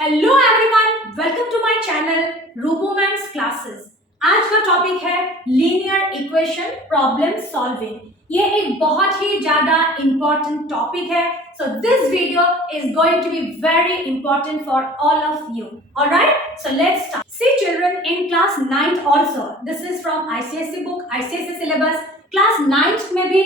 Hello everyone, welcome to my channel रूबोमैन्स classes. आज का टॉपिक है लीनियर इक्वेशन प्रॉब्लम सॉल्विंग। ये एक बहुत ही ज्यादा इंपॉर्टेंट टॉपिक है, so this video is going to be very important for all of you. All right, so let's start. See children, in class 9th also, this is from ICSE book, ICSE syllabus. Class 9th में भी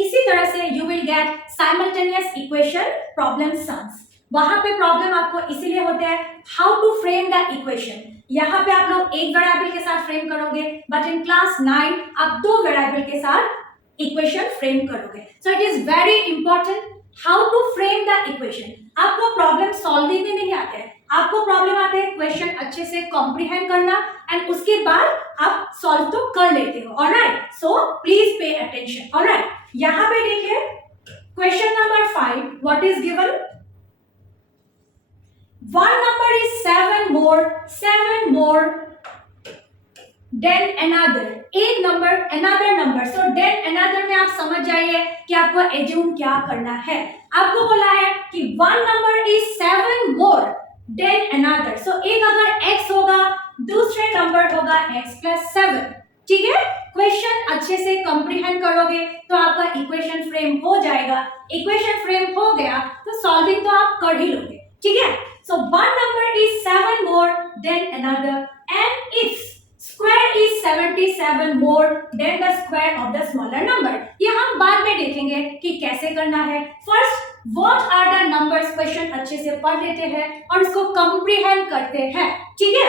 इसी तरह से you will get simultaneous equation problem sums. वहां पे problem आपको इसीलिए होते हैं how to frame the equation. यहाँ पे आप लोग एक वेरिएबल के साथ फ्रेम करोगे, बट इन क्लास 9 आप दो वेरिएबल के साथ इक्वेशन फ्रेम करोगे। So it is very important how to frame the equation. आपको प्रॉब्लम सॉल्विंग में नहीं आते हैं, आपको प्रॉब्लम आते हैं क्वेश्चन अच्छे से कॉम्प्रिहेंड करना एंड उसके बाद आप सॉल्व तो कर लेते हो। Alright, so please pay attention. Alright, यहाँ पे देखिए question number 5, what is given? One number is seven more than another. एक number another number, so then another में आप समझ जाइए कि आपको assume क्या करना है। आपको बोला है कि one number is seven more than another, so एक अगर x होगा दूसरे नंबर होगा x plus 7। ठीक है, क्वेश्चन अच्छे से कंप्रीहेंड करोगे तो आपका इक्वेशन फ्रेम हो जाएगा। इक्वेशन फ्रेम हो गया तो सॉल्विंग तो आप कर ही लोगे। ठीक है, so one number is 7 more than another and its square is 77 more than the square of the smaller number। ये हम बाद में देखेंगे कि कैसे करना है। First what are the numbers, question अच्छे से पढ़ लेते हैं और इसको कंप्रीहेंड करते हैं। ठीक है,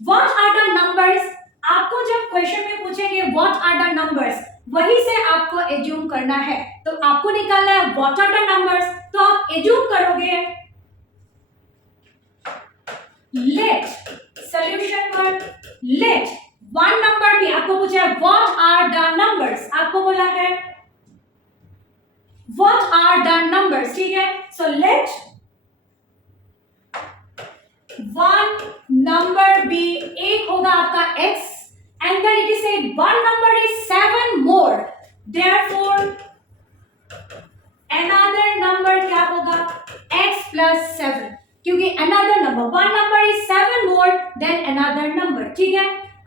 what are the numbers, आपको जब क्वेश्चन में पूछेंगे what are the numbers, वही से आपको एज्यूम करना है। तो आपको निकालना है what are the numbers, तो आप एज्यूम करोगे let solution पर let one number भी आपको पूछा है what are the numbers, आपको बोला है what are the numbers। ठीक है, so let one number be, एक होगा आपका x and then it is said one number is 7 more, therefore another number क्या होगा x plus 7, क्योंकि another number, one number is 7 more than another number। ठीक है,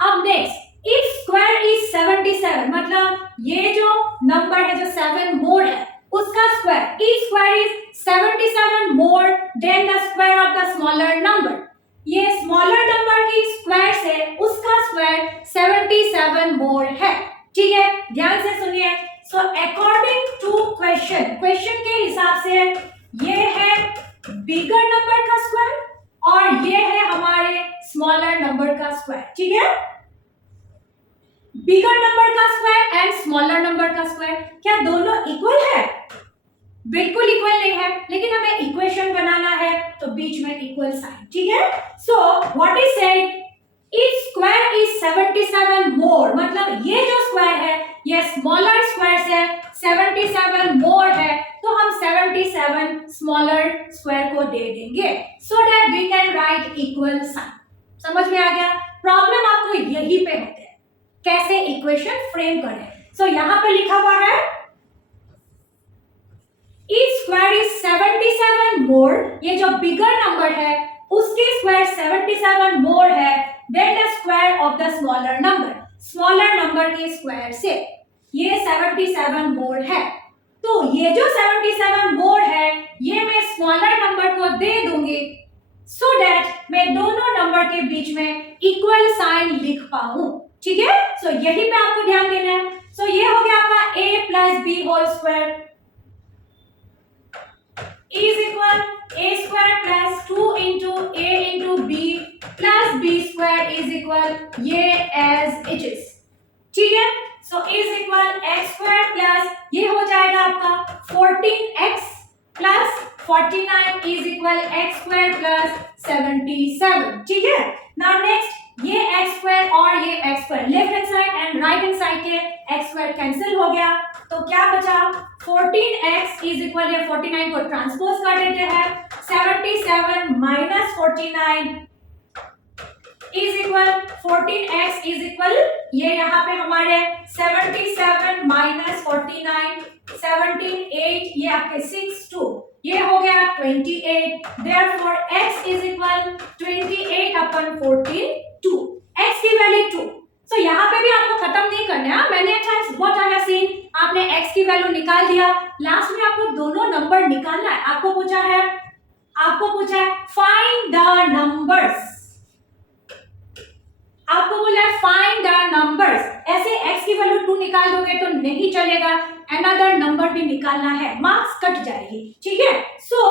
अब next if square is 77, मतलब ये जो नंबर है जो 7 more है उसका square, if square is 77 more than the square of the smaller number, ये स्मॉलर नंबर की स्क्वायर से उसका स्क्वायर 77 more है। ठीक है, ध्यान से सुनिए। So according to question, question के हिसाब से ये है बिगर नंबर का स्क्वायर और ये है हमारे स्मॉलर नंबर का स्क्वायर। ठीक है, बिगर नंबर का स्क्वायर एंड स्मॉलर नंबर का स्क्वायर, क्या दोनों इक्वल है? बिल्कुल इक्वल नहीं है, लेकिन हमें इक्वेशन बनाना है तो बीच में इक्वल साइन। ठीक है, so what is said if square is 77 more, मतलब ये जो स्क्वायर है ये स्मॉलर स्क्वायर से 77 मोर है, तो हम 77 स्मॉलर स्क्वायर को दे देंगे so that we can write equal sign. समझ में आ गया? प्रॉब्लम आपको यही पे होते हैं कैसे इक्वेशन फ्रेम करें। सो यहां पे लिखा हुआ है इफ स्क्वायर इज 77 मोर, ये जो बिगर नंबर है उसके स्क्वायर 77 मोर है then the square of the smaller number, smaller number के स्क्वायर से ये 77 मोर है, तो ये जो 77 मोर है ये मैं स्मॉलर नंबर को दे दूंगी सो दैट मैं दोनों नंबर के बीच में इक्वल साइन लिख पाऊं। ठीक है, सो यही पे आपको ध्यान देना है। सो ये हो गया आपका a plus B whole square is equal a square plus 2 into a into b plus b square is equal ये as it is। ठीक है, so is equal x square plus ये हो जाएगा आपका 14x plus 49 is equal x square plus 77। ठीक है, now next ये x square और ये x square left hand side and right hand side के x square कैंसिल हो गया, तो क्या बचा 14x इज इक्वल, ये 49 को ट्रांसपोज कर देते हैं 77 minus 49 is equal 14x is equal, ये यहाँ पे हमारे 77 माइनस 49 17 8, ये आपके 6 2, ये हो गया 28, therefore x is equal 7 14 2, x की वैल्यू 2। सो यहाँ पे भी आपको खत्म नहीं करना है। मैंने व्हाट आई हैव सीन, आपने x की वैल्यू निकाल दिया, लास्ट में आपको दोनों नंबर निकालना है। आपको पूछा है फाइंड द नंबर्स, आपको बोला है फाइंड द नंबर्स। ऐसे x की वैल्यू 2 निकाल दोगे तो नहीं चलेगा, अनदर नंबर भी निकालना है, मार्क्स कट जाएगी, ठीक है। सो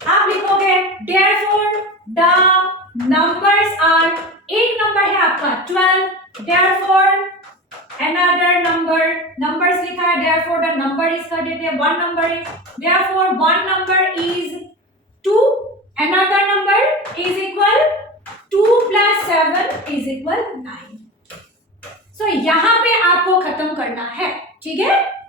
आप लिखोगे therefore the numbers are, एक नंबर है आपका 12, therefore another number, numbers लिखा है, therefore the number is कर देते हैं, one number is, therefore one number is 2, another number is equal 2 plus 7 is equal 9। सो यहां पे आपको खत्म करना है, ठीक है।